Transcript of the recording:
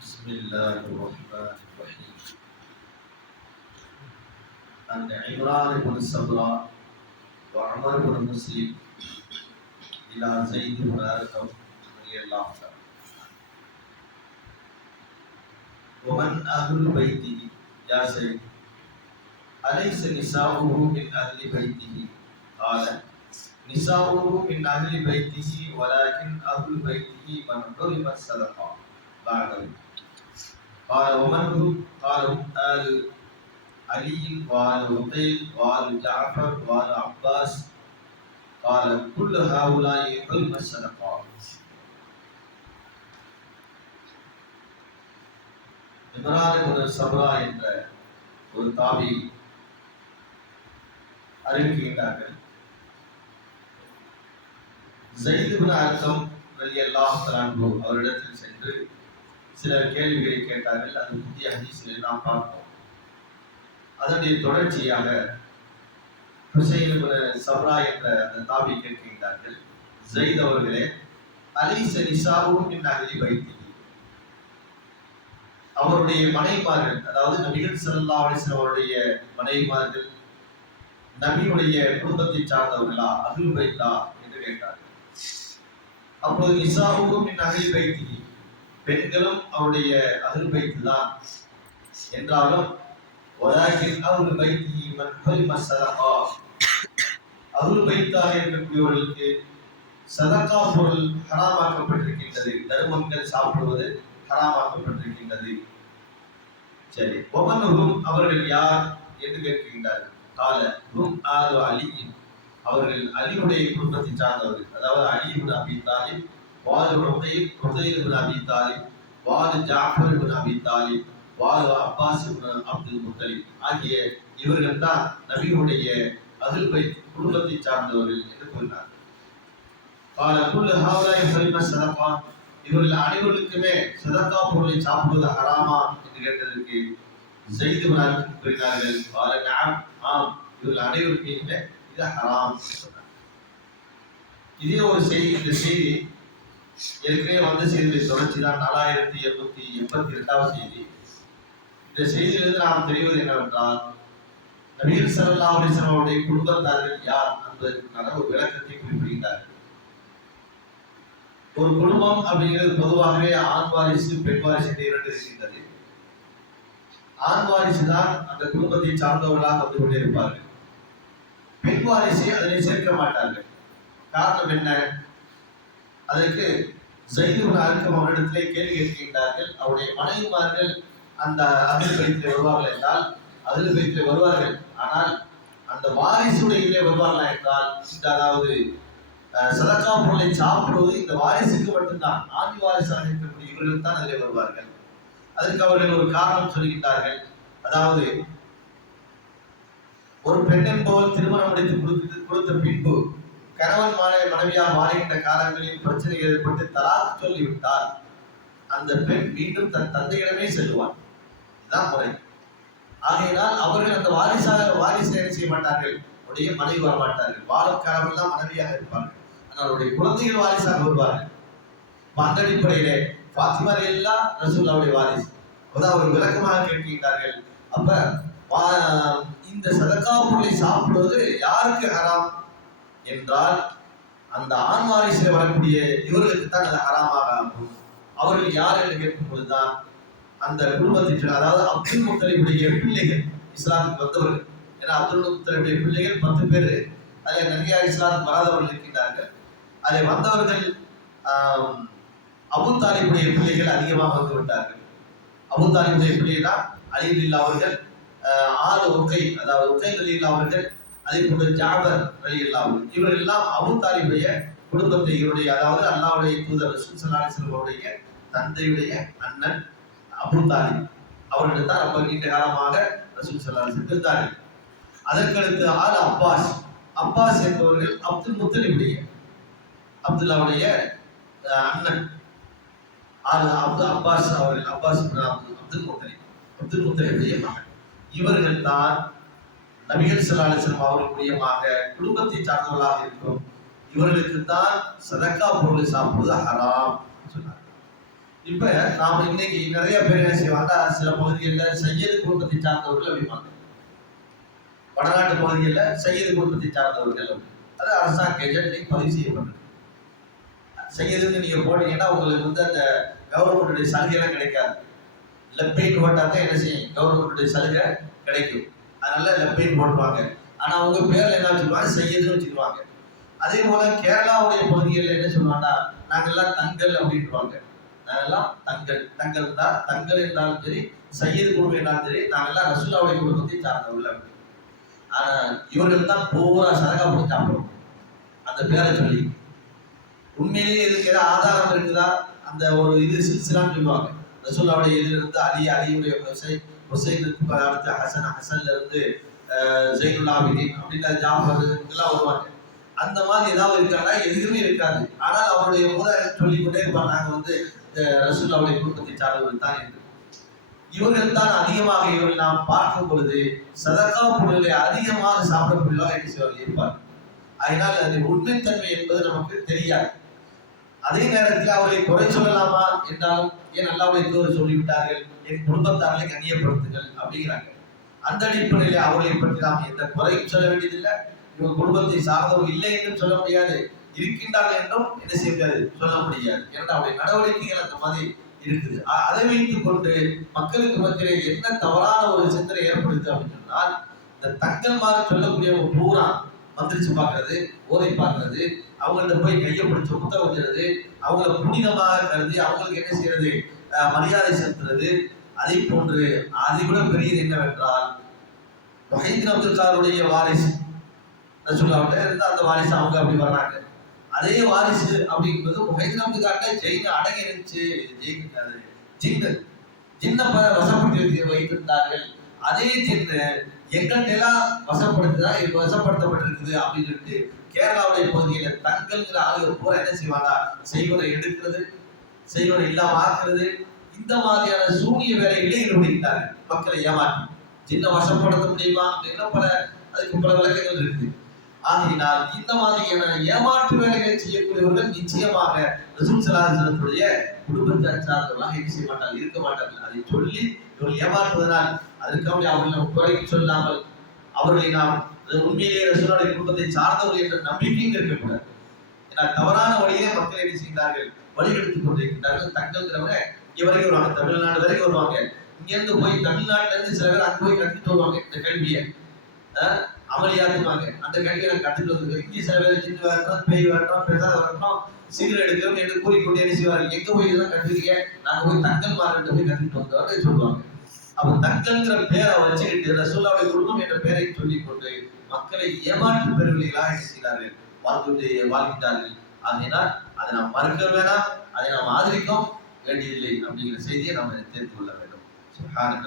بسم الله الرحمن الرحيم. عن عمران بن الصبرا وعمر بن مسلم إلى زيد بن أرقم رضي الله عنه. ومن أهل بيته يا سيد أليس نساؤه من أهل بيته؟ قال نساؤه من أهل بيته ولكن أهل بيته من حرم الصدقة بعده. قال ومن هم قال هم آل علي وآل عقيل وآل جعفر وآل عباس قال كل هؤلاء حرم الصدقات இம்ரான் இப்னு சப்ரா என்ற ஒரு தாபி அறிவிக்கின்றார்கள் ஜெயித் இப்னு அர்கம் ரலியல்லாஹு தஆலா அவரிடத்தில் சென்று சில கேள்விகளை கேட்டார்கள். அது முந்தைய ஹதீஸில் நாம் பார்த்தோம் அதனுடைய தொடர்ச்சியாக ஹுசைன் சப்ரா என்ற அந்த தாபி கேட்கின்றார்கள். ஜெயித் அவர்களே அலிச நிசாவும் என் அகலி வைத்தி அவருடைய மனைவிமார்கள் அதாவது நபிகள் ஸல்லல்லாஹு அலைஹி அவருடைய மனைவிமார்கள் நபியுடைய குடும்பத்தை சார்ந்தவர்களா அகில் வைத்தா என்று கேட்டார்கள். அப்போது நிசாவும் என் அகலி பைத்தி. பெண்களும் அவருடைய அகல் பைத்துதான் என்றாலும் வலாக்கின் அகல் பைத்தி மன் மசதகா அகல் பைத்தாக இருக்கக்கூடியவர்களுக்கு சதகா பொருள் ஹராமாக்கப்பட்டிருக்கின்றது. தர்மங்கள் சாப்பிடுவது ஹராமாக்கப்பட்டிருக்கின்றது. சரி ஒமனுகும் அவர்கள் யார்? என்று கேட்கின்றார். கால ஹும் ஆது அலியின். அவர்கள் அலியுடைய குடும்பத்தை சார்ந்தவர்கள். அதாவது அலியுடன் இப்னு வாது ருகைல் ருகைல் இப்னு அபி தாலிப் வாது ஜாஃபர் இப்னு அபி தாலிப் வாது அப்பாஸ் இப்னு அப்துல் முத்தலிப் ஆகிய இவர்கள் தான் நபியுடைய அகில் பை குடும்பத்தை சார்ந்தவர்கள் என்று கூறினார் பல குல்லு ஹாவலாய் ஹரிம சதப்பா இவர்கள் அனைவருக்குமே சதக்கா பொருளை சாப்பிடுவது ஹராமா என்று கேட்டதற்கு ஜெயிது கூறினார்கள் கால நாம் ஆம் இவர்கள் அனைவருக்குமே இது ஹராம் சொன்னார். இதே ஒரு செய்தி இந்த செய்தி ஏற்கனவே வந்த செய்தியை தொடர்ச்சி தான் நாலாயிரத்தி எண்பத்தி எண்பத்தி இரண்டாவது செய்தி. இந்த செய்தியிலிருந்து நாம் தெரிவது என்னவென்றால் நபீர் ஸல்லல்லாஹு அவருடைய குடும்பத்தார்கள் யார் என்பதற்கான ஒரு விளக்கத்தை குறிப்பிடுகிறார் ஒரு குடும்பம் அப்படிங்கிறது பொதுவாகவே ஆண் வாரிசு பெண் வாரிசு என்று இரண்டு இருக்கின்றது. ஆண் வாரிசு தான் அந்த குடும்பத்தை சார்ந்தவர்களாக வந்து கொண்டிருப்பார்கள். பெண் வாரிசு அதனை சேர்க்க மாட்டார்கள். காரணம் என்ன? அதற்கு ஜெயிதுபுன் அருக்கம் அவரிடத்திலே கேள்வி கேட்கின்றார்கள் அவருடைய மனைவிமார்கள் அந்த அகில் பைத்திலே வருவார்கள் என்றால் அகில் பயிற்சியில் வருவார்கள். ஆனால் அந்த வாரிசுடைய வருவார்களா என்றால் இந்த அதாவது அஹ், சதக்கா பொருளை சாப்பிடுவது இந்த வாரிசுக்கு மட்டும்தான். ஆதி வாரிசாக இருக்கக்கூடிய இவர்கள் தான் அதிலே வருவார்கள். அதற்கு அவர்கள் ஒரு காரணம் சொல்கின்றார்கள் அதாவது ஒரு பெண் என்பவள் திருமணம் முடித்து கொடுத்து கொடுத்த பின்பு கணவன் மனை மனைவியாக வாழ்கின்ற காலங்களில் பிரச்சனை ஏற்பட்டு தலாக் சொல்லிவிட்டால் அந்த பெண் மீண்டும் தன் தந்தையிடமே செல்வார் இதுதான் முறை. ஆகையினால் அவர்கள் அந்த வாரிசாக வாரிசு என்ன செய்ய மாட்டார்கள்? உடைய மனைவி வர மாட்டார்கள். வாழும் காலமெல்லாம் மனைவியாக இருப்பார்கள். ஆனால் அவருடைய குழந்தைகள் வாரிசாக வருவார்கள். அந்த அடிப்படையிலே பாத்திமா எல்லாம் ரசூல்லாவுடைய வாரிசு. அதான் அவர் விளக்கமாக கேட்கின்றார்கள். அப்ப இந்த சதக்கா பொருளை சாப்பிடுவது யாருக்கு ஹராம்? என்றால் அந்த ஆண் வாரிசில் வரக்கூடிய இவர்களுக்கு தான் அது ஹராமாக ஆகும் அவர்கள் யார் என்று கேட்கும் பொழுதுதான் அந்த குடும்பத்திற்கு அதாவது அப்துல் முத்தலிபுடைய பிள்ளைகள் இஸ்லாத்துக்கு வந்தவர்கள். ஏன்னா அப்துல் முத்தலிபுடைய பிள்ளைகள் பத்து பேர். அதில் நிறைய இஸ்லாத்துக்கு வராதவர்கள் இருக்கின்றார்கள். அதில் வந்தவர்கள் ஆம், அபு தாலிபுடைய பிள்ளைகள் அதிகமாக வந்து விட்டார்கள். அபு தாலிபுடைய பிள்ளைகள் தான் அலிபில்லா அவர்கள் ஆறு ஒக்கை அதாவது ஒக்கை அலில்லா அவர்கள் அதே போன்று ஜாபர் அலி அவர்கள் இவர்கள் எல்லாம் அபு தாலிபுடைய குடும்பத்தை இவருடைய அதாவது அல்லாவுடைய தூதர் ரசூல் அவருடைய தந்தையுடைய அண்ணன் அபு தாலிப் அவர்கள் தான் ரொம்ப நீண்ட காலமாக ரசூல் இருந்தார்கள். அதற்கடுத்து ஆறு அப்பாஸ் அப்பாஸ் என்பவர்கள் அப்துல் முத்தலிபுடைய அப்துல்லாவுடைய அண்ணன். ஆறு அப்து அப்பாஸ் அவர்கள் Abbas Abdul Abdul Muttalib Abdul முத்தலிபுடைய மகன். இவர்கள் தான் நபிகள் ஸல்லல்லாஹு அலைஹி வஸல்லம் மூலியமாக குடும்பத்தை சார்ந்தவர்களாக இருக்கும். இவர்களுக்கு தான் சதக்கா பொருளை சாப்பிடுவது ஹராம் சொன்னார் இப்ப நாம இன்னைக்கு நிறைய பேர் என்ன செய்வாங்க சில பகுதிகளில் சையது குடும்பத்தை சார்ந்தவர்கள் அப்படிம்பாங்க. வடநாட்டு பகுதிகளில் சையது குடும்பத்தை சார்ந்தவர்கள் அது அரசாங்க ஏஜென்ட்லையும் பதிவு செய்யப்பட்டது செய்யதுன்னு நீங்க போட்டீங்கன்னா உங்களுக்கு வந்து அந்த கவர்மெண்ட்டுடைய சலுகைலாம் கிடைக்காது. லெப்பைன் போட்டா தான் என்ன செய்யும்? கவர்மெண்ட்டுடைய சலுகை கிடைக்கும். அதனால லெப்பைன் போட்டுவாங்க ஆனா அவங்க பேர்ல என்ன வச்சுருவாங்க சையதுன்னு வச்சுருவாங்க அதே போல கேரளாவுடைய பகுதிகளில் என்ன சொல்லுவாங்கன்னா நாங்கெல்லாம் தங்கல் அப்படின்வாங்க நாங்கெல்லாம் தங்கல். தங்கல் தான் தங்கல் என்றாலும் சரி சையது குடும்பம் என்றாலும் சரி நாங்கெல்லாம் ரசுல்லாவுடைய குடும்பத்தை சார்ந்தவர்கள் அப்படின்னு. ஆனா இவர்கள் தான் பூரா சரகா போட்டு சாப்பிடுவோம் அந்த பேரை சொல்லி. உண்மையிலேயே இதுக்கு ஏதாவது ஆதாரம் இருக்குதா? அந்த ஒரு இது சிலான்னு சொல்லுவாங்க. ரசூல்லாவுடைய இதுல இருந்து அலி அலியுடைய ஹுசைன் ஹுசைனுக்கு அடுத்து ஹசன் ஹசன்ல இருந்து அஹ், ஜெயினுல் ஆபிதீன் ஜாஃபர் இதெல்லாம் வருவாங்க. அந்த மாதிரி ஏதாவது இருக்கானா எதுவுமே இருக்காது. ஆனால் அவருடைய மூதாதையர் சொல்லிக்கொண்டே கொண்டே இருப்பாங்க வந்து இந்த ரசூல்லாவுடைய குடும்பத்தை சார்ந்தவர்கள் தான் என்று. இவர்கள் தான் அதிகமாக இவர்கள் நாம் பார்க்கும் பொழுது சதக்கா பொருளை அதிகமாக சாப்பிடக்கூடியவர்கள் என்ன செய்வார்கள்? இருப்பார் அதனால் அது உண்மைத்தன்மை என்பது நமக்கு தெரியாது. அதே நேரத்தில் அவர்களை குறை சொல்லலாமா என்றால் ஏன் அல்லாவுடைய தோறு சொல்லிவிட்டார்கள்? என் குடும்பத்தார்களை கண்ணியப்படுத்துங்கள் அப்படிங்கிறாங்க. அந்த அடிப்படையில் அவர்களை பற்றி நாம் எந்த குறையும் சொல்ல வேண்டியதில்லை. இவங்க குடும்பத்தை சார்ந்தவர்கள் இல்லை என்றும் சொல்ல முடியாது. இருக்கின்றார்கள் என்றும் என்ன செய்ய முடியாது? சொல்ல முடியாது. ஏன்னா அவருடைய நடவடிக்கைகள் அந்த மாதிரி இருக்குது. அதை வைத்துக் கொண்டு மக்களுக்கு மத்தியிலே என்ன தவறான ஒரு சிந்தனை ஏற்படுது அப்படின்னு சொன்னால் இந்த தங்கள் மாதிரி சொல்லக்கூடியவங்க பூரா மந்திரிச்சு பார்க்கறது ஓதை பார்க்கறது அவங்கள்ட்ட போய் கையை பிடிச்சி முத்த வச்சுறது அவங்கள புனிதமாக கருதி அவங்களுக்கு என்ன செய்யறது? மரியாதை செலுத்துறது. அதை போன்று அதை விட பெரியது என்னவென்றால் மஹிந்தின் அப்துல் காருடைய வாரிசு ரசூல்லாவிட்ட இருந்து அந்த வாரிசு அவங்க அப்படி வர்றாங்க. அதே வாரிசு அப்படிங்கிறது மஹிந்தின் அப்துல் கார்ட்ட ஜெயின் அடங்கி இருந்துச்சு. ஜெயின் அது ஜின்னு. ஜின்ன வசப்படுத்தி வைத்து- வைத்திருந்தார்கள். அதே ஜின்னு எங்கள்கிட்ட வசப்படுத்துதா இது வசப்படுத்தப்பட்டிருக்குது அப்படின்னு சொல்லிட்டு கேரளாவுடைய பகுதியில தங்கள்ங்கிற ஆளுகள் பூரா என்ன செய்வாங்க? செய்வனை எடுக்கிறது செய்வனை இல்லாம ஆக்குறது இந்த மாதிரியான சூனிய வேலைகளை ஈடுபடுகிறார்கள் மக்களை ஏமாற்றி. சின்ன வசப்படுத்த முடியுமா? அப்படின்னா பல அதுக்கு பல விளக்கங்கள் இருக்குது. ஆகையினால் இந்த மாதிரியான ஏமாற்று வேலைகளை செய்யக்கூடியவர்கள் நிச்சயமாக ரசூல் சலாஹத்துடைய குடும்பத்தை சார்ந்தவர்களாக என்ன செய்ய மாட்டார்கள்? இருக்க மாட்டார்கள். அதை சொல்லி இவர்கள் ஏமாற்றுவதனால் அதற்காக அவர்கள் நாம் குறை சொல்லாமல் அவர்களை நாம் உண்மையிலேயே ரசூலுடைய குடும்பத்தை சார்ந்தவர்கள் என்ற நம்பிக்கையும் இருக்கக்கூடாது. ஏன்னா தவறான வழியே மக்கள் என்ன செய்கிறார்கள்? வழிகெடுத்துக் கொண்டிருக்கிறார்கள் தங்கள்ங்கிறவங்க இங்கே வரைக்கும் வருவாங்க. தமிழ்நாடு வரைக்கும் வருவாங்க. இங்க இருந்து போய் தமிழ்நாட்டிலேருந்து சில பேர் அங்கே போய் கற்றுட்டு வருவாங்க இந்த கல்வியை. அமளியாக்குவாங்க. அந்த கல்வியை நான் கற்றுட்டு வந்து இட்லி சில சின்ன வரட்டும் பேய் வரட்டும் பெருசாக வரட்டும் சீக்கிரம் எடுக்கிறோம் என்று கூறிக்கொண்டே என்ன செய்வார்கள் எங்க போய் இதெல்லாம் கற்றுக்கீங்க நாங்க போய் தங்கல் மார்க்கிட்ட போய் கற்றுட்டு வந்தோம் சொல்லுவாங்க. அப்ப தங்கல்ங்கிற பேரை வச்சுக்கிட்டு ரசூல்லாவுடைய குடும்பம் என்ற பெயரை சொல்லிக் கொண்டு மக்களை ஏமாற்று பெருவிலைகளாக என்ன செய்கிறார்கள் வாழ்ந்து வாழ்கின்றார்கள் ஆகையினால் அதை நாம் மறுக்க வேணாம். அதை நாம் ஆதரிக்கவும் வேண்டியதில்லை அப்படிங்கிற செய்தியை நாம் தெரிந்து கொள்ள வேண்டும். காரணம்